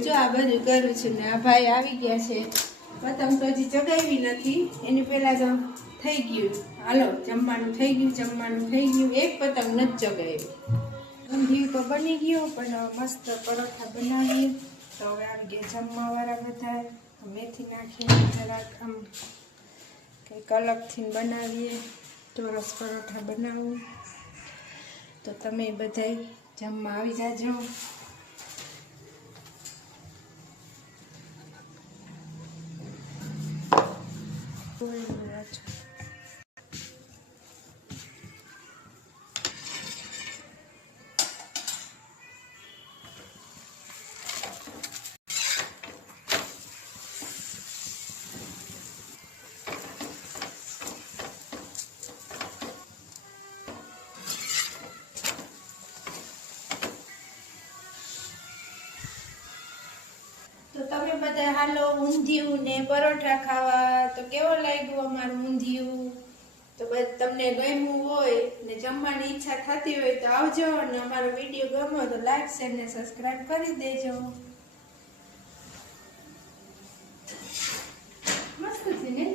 જો આ બધું કરું છું ને આ ભાઈ આવી ગયા છે પતંગ તો હજી ચગાવી નથી એની પહેલા તો થઈ ગયું હાલો જમવાનું થઈ ગયું એક પતંગ નથી ચગાવી ઊંધિયું તો બની ગયું પણ મસ્ત પરોઠા બનાવીએ તો હવે આવી ગયા જમવાવાળા બધા મેથી નાખીને જરાક આમ કંઈક અલગથી બનાવીએ ચોરસ પરોઠા બનાવું તો તમે બધાય જમવા આવી જાજો તો તમે બધા હાલો ઊંધિયું ને પરોઠા ખાવા તો કેવો લાગ્યું અમારું ઊંધિયું તો બસ તમને ગમ્યું હોય ને જમવાની ઈચ્છા થતી હોય તો આવજો અને અમારો વિડીયો ગમ્યો તો લાઈક શેર ને સબસ્ક્રાઇબ કરી દેજો મસ્ત છે ને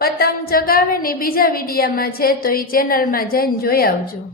પતંગ ચગાવે ને બીજા વિડીયામાં છે તો એ ચેનલમાં જઈને જોઈ આવજો